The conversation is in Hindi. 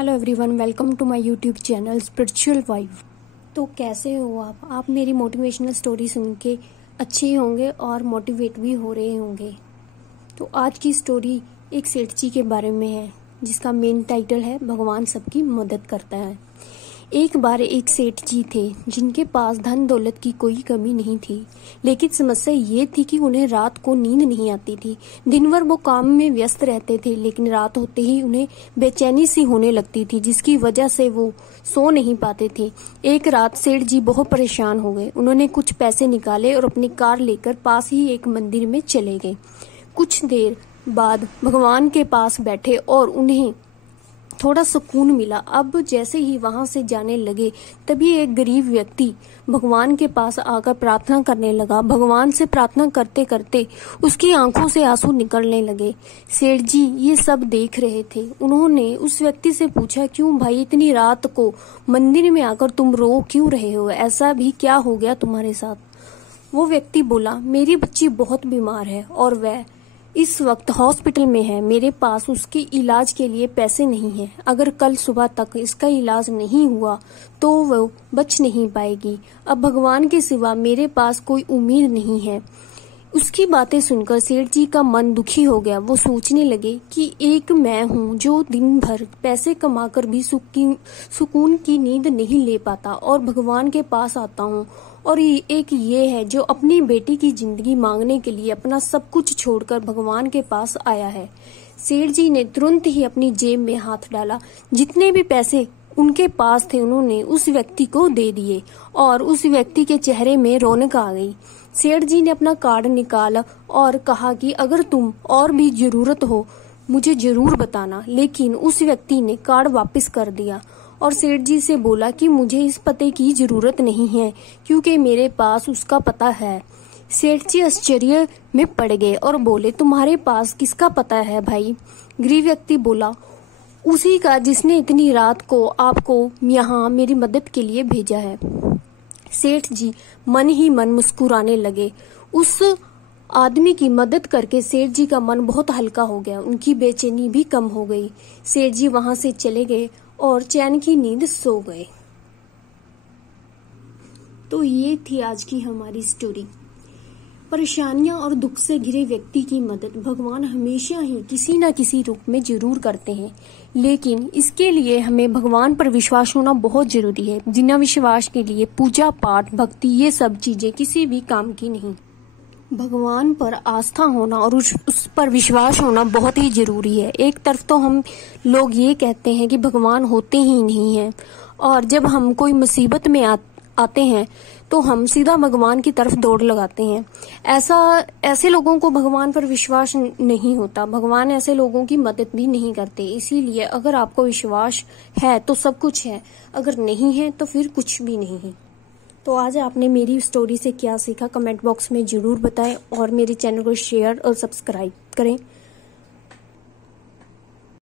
Hello everyone, welcome to my YouTube channel spiritual vibe. तो कैसे हो आप मेरी मोटिवेशनल स्टोरी सुन के अच्छे ही होंगे और मोटिवेट भी हो रहे होंगे। तो आज की स्टोरी एक सेठ जी के बारे में है, जिसका मेन टाइटल है भगवान सबकी मदद करता है। एक बार एक सेठ जी थे जिनके पास धन दौलत की कोई कमी नहीं थी, लेकिन समस्या ये थी कि उन्हें रात को नींद नहीं आती थी। दिन भर वो काम में व्यस्त रहते थे, लेकिन रात होते ही उन्हें बेचैनी सी होने लगती थी, जिसकी वजह से वो सो नहीं पाते थे। एक रात सेठ जी बहुत परेशान हो गए। उन्होंने कुछ पैसे निकाले और अपनी कार लेकर पास ही एक मंदिर में चले गए। कुछ देर बाद भगवान के पास बैठे और उन्हें थोड़ा सुकून मिला। अब जैसे ही वहां से जाने लगे, तभी एक गरीब व्यक्ति भगवान के पास आकर प्रार्थना करने लगा। भगवान से प्रार्थना करते करते उसकी आंखों से आंसू निकलने लगे। सेठ जी ये सब देख रहे थे। उन्होंने उस व्यक्ति से पूछा, क्यों भाई, इतनी रात को मंदिर में आकर तुम रो क्यों रहे हो? ऐसा भी क्या हो गया तुम्हारे साथ? वो व्यक्ति बोला, मेरी बच्ची बहुत बीमार है और वह इस वक्त हॉस्पिटल में है। मेरे पास उसके इलाज के लिए पैसे नहीं हैं। अगर कल सुबह तक इसका इलाज नहीं हुआ तो वो बच नहीं पाएगी। अब भगवान के सिवा मेरे पास कोई उम्मीद नहीं है। उसकी बातें सुनकर सेठ जी का मन दुखी हो गया। वो सोचने लगे कि एक मैं हूँ जो दिन भर पैसे कमाकर भी सुकून की नींद नहीं ले पाता और भगवान के पास आता हूँ, और एक ये है जो अपनी बेटी की जिंदगी मांगने के लिए अपना सब कुछ छोड़कर भगवान के पास आया है। सेठ जी ने तुरंत ही अपनी जेब में हाथ डाला। जितने भी पैसे उनके पास थे उन्होंने उस व्यक्ति को दे दिए और उस व्यक्ति के चेहरे में रौनक आ गई। सेठ जी ने अपना कार्ड निकाला और कहा कि अगर तुम और भी जरूरत हो मुझे जरूर बताना। लेकिन उस व्यक्ति ने कार्ड वापस कर दिया और सेठ जी से बोला कि मुझे इस पते की जरूरत नहीं है, क्योंकि मेरे पास उसका पता है। सेठ जी आश्चर्य में पड़ गए और बोले, तुम्हारे पास किसका पता है भाई? गरीब व्यक्ति बोला, उसी का जिसने इतनी रात को आपको यहाँ मेरी मदद के लिए भेजा है। सेठ जी मन ही मन मुस्कुराने लगे। उस आदमी की मदद करके सेठ जी का मन बहुत हल्का हो गया। उनकी बेचैनी भी कम हो गई। सेठ जी वहां से चले गए और चैन की नींद सो गए। तो ये थी आज की हमारी स्टोरी। परेशानियां और दुख से घिरे व्यक्ति की मदद भगवान हमेशा ही किसी न किसी रूप में जरूर करते हैं, लेकिन इसके लिए हमें भगवान पर विश्वास होना बहुत जरूरी है। बिना विश्वास के लिए पूजा पाठ भक्ति ये सब चीजें किसी भी काम की नहीं। भगवान पर आस्था होना और उस पर विश्वास होना बहुत ही जरूरी है। एक तरफ तो हम लोग ये कहते हैं कि भगवान होते ही नहीं हैं, और जब हम कोई मुसीबत में आते हैं तो हम सीधा भगवान की तरफ दौड़ लगाते हैं। ऐसे लोगों को भगवान पर विश्वास नहीं होता। भगवान ऐसे लोगों की मदद भी नहीं करते। इसीलिए अगर आपको विश्वास है तो सब कुछ है, अगर नहीं है तो फिर कुछ भी नहीं है। तो आज आपने मेरी स्टोरी से क्या सीखा, कमेंट बॉक्स में जरूर बताएं और मेरे चैनल को शेयर और सब्सक्राइब करें।